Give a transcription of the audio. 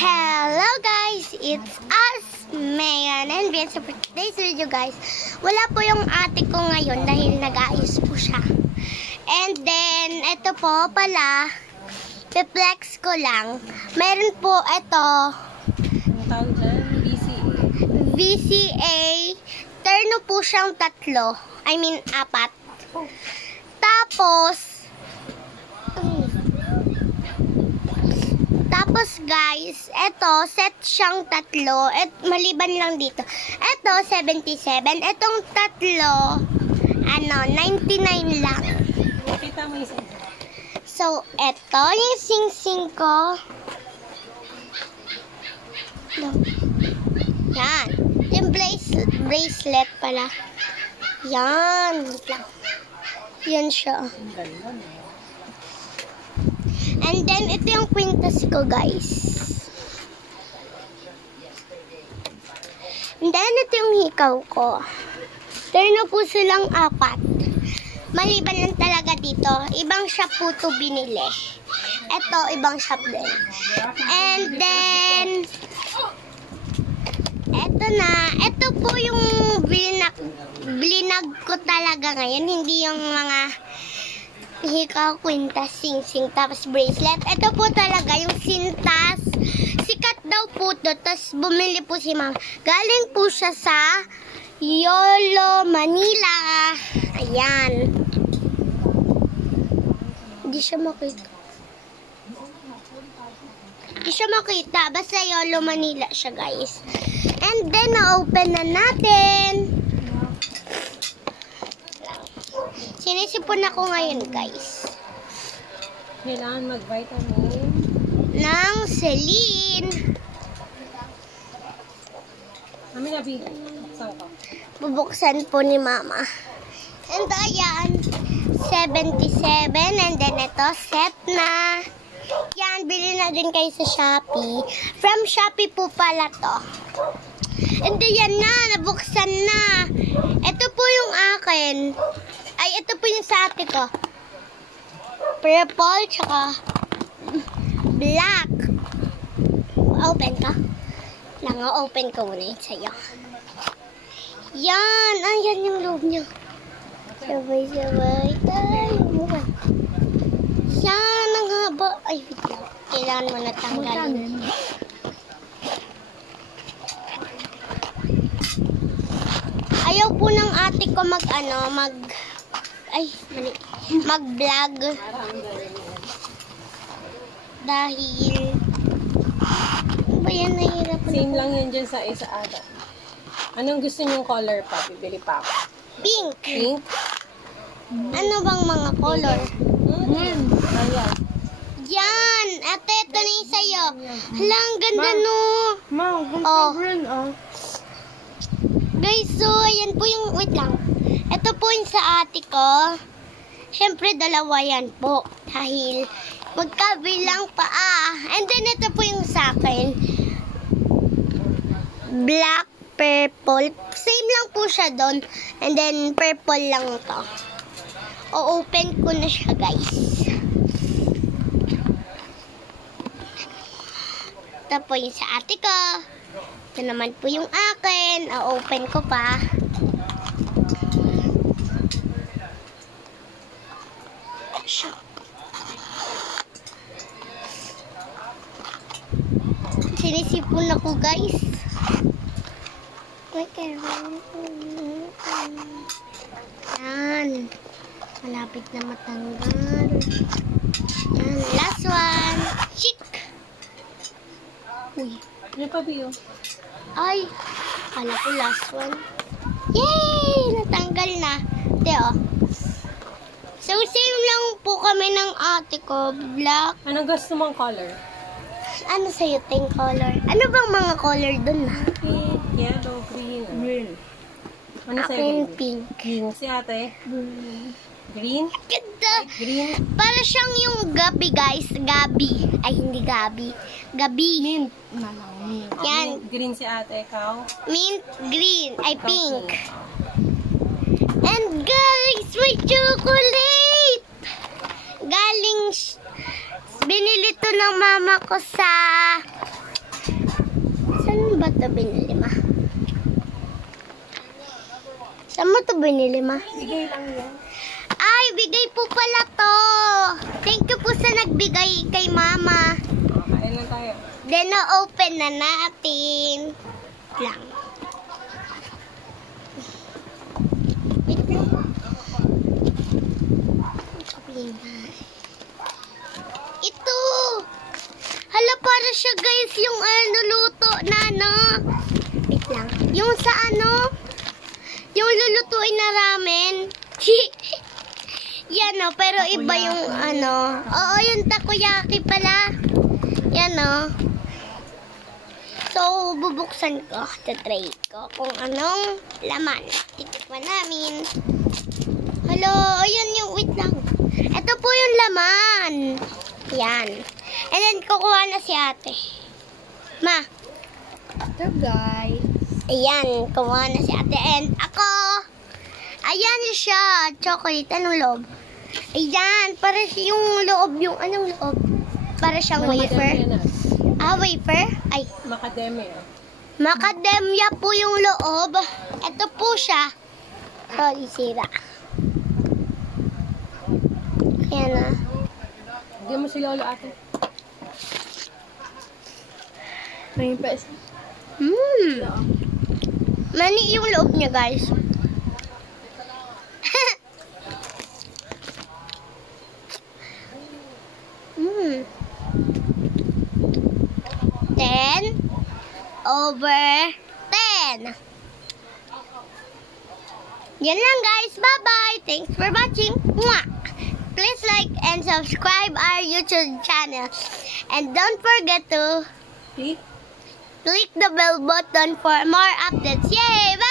Hello guys! It's us, Megan and Vince. For today's video guys, wala po yung ate ko ngayon dahil nag-aayos po siya. And then, ito po pala, pe-flex ko lang. Meron po ito, VCA. Terno po siyang 4. I mean 4. Tapos guys, eto, set siyang 3. Maliban lang dito. Eto, 77. Etong 3, 99 lang. Kita mo isa. So, eto, yung sing-sing ko. Yan. Yung bracelet pala. Yan. Yan siya. And then, ito yung kwintas ko, guys. And then, ito yung hikaw ko. Terno po silang 4. Maliban lang talaga dito. Ibang shop po ito binili. Ito, ibang shop din. And then, ito na. Ito po yung blinag ko talaga ngayon. Hindi yung mga hikaw, kwintas, sing-sing, tapos bracelet. Ito po talaga yung sintas. Sikat daw po ito. Tapos bumili po si mama. Galing po siya sa Yolo, Manila. Ayan. Hindi siya makita. Hindi siya makita. Basta Yolo, Manila siya guys. And then, na-open na natin. Sinisipon ako ngayon, guys. Kailangan mag-vitamin ng Celine. Kami na, B. Saan ka? Bubuksan po ni Mama. And ayan, 77. And then ito, set na. Yan, bili na din kayo sa Shopee. From Shopee po pala to. And ayan na, nabuksan na. Ito po yung akin. Ay, ito po yung sa ate ko. Purple, tsaka black. Open ka? Open ko muna yun sa'yo. Yan! Ayan yung loob niya. Sabay-sabay tayo. Yan, ang haba. Ay, wait lang. Kailangan mo natanggalin. Ayaw po ng ate ko mag-vlog. Dahil, ano ba yan, nahihirap? Same lang yan dyan sa isa ata. Anong gusto niyong color pa? Bibili pa ako. Pink. Pink? Ano bang mga color? Ayan. Yan! Ate, ito na yung sa'yo. Hala, ang ganda no. Ma, green, Guys, so, ayan po yung, wait lang. Ito po yung sa ate ko. Siyempre, dalawa yan po. Dahil, magkabilang pa And then, ito po yung sa akin. Black, purple. Same lang po siya doon. And then, purple lang to. O-open ko na siya, guys. Ito po yung sa ate ko. Ito naman po yung akin. O-open ko pa. Sinisipon ako, guys. Yan. Malapit na matanggal. Yan. Last one. Chick! Uy. Ano pa, B? Ay. Kala ko last one. Yay! Natanggal na. Ito, So, same lang po kami ng ate ko. Black. Anong gusto mong color? Ano sa'yo, ting color? Ano bang mga color dun na? Pink, yellow, green. Ano sa'yo, Akin, baby? pink. Si ate? Green? Ganda! Green? Para siyang yung gabi, guys. Gabi. Ay, hindi gabi. Gabi. Mint. Yan. Green si ate, ikaw? Mint, green. Ay, pink. And guys, may chocolate! Galing, binili to ng mama ko sa ba ito binili, ma? Saan mo ito binili, ma? Bigay lang yan. Ay, bigay po pala to. Thank you po sa nagbigay kay mama. Kain lang tayo. Then, na-open na natin. Lang. Wait lang. Ito. Hala, para siya guys yung luto na Wait lang. Yung sa yung lulutuin na ramen. Yan pero iba yung Oo, yung takoyaki pala. Yan So, bubuksan ko. Tatry ko kung anong laman. Titikman namin. Hello, ayan yung, wait lang. Ito po yung laman. Yan. And then, kukuha na si ate. Ma. Ito guys. Ayan, kumuha na si ate. And ako. Ayan siya. Chocolate. Anong loob? Ayan. Para yung loob. Yung anong loob? Para siyang wafer. Wafer? Ay. Macadamia. Macadamia po yung loob. Ito po siya. Sorry, sira. Ayan Hindi mo si Lolo ate. May pes. Mani yung loob niya, guys. Ten over 10. Yan lang, guys. Bye-bye. Thanks for watching. Mwah! Please like and subscribe our YouTube channel. And don't forget to See? click the bell button for more updates. Yay! Bye!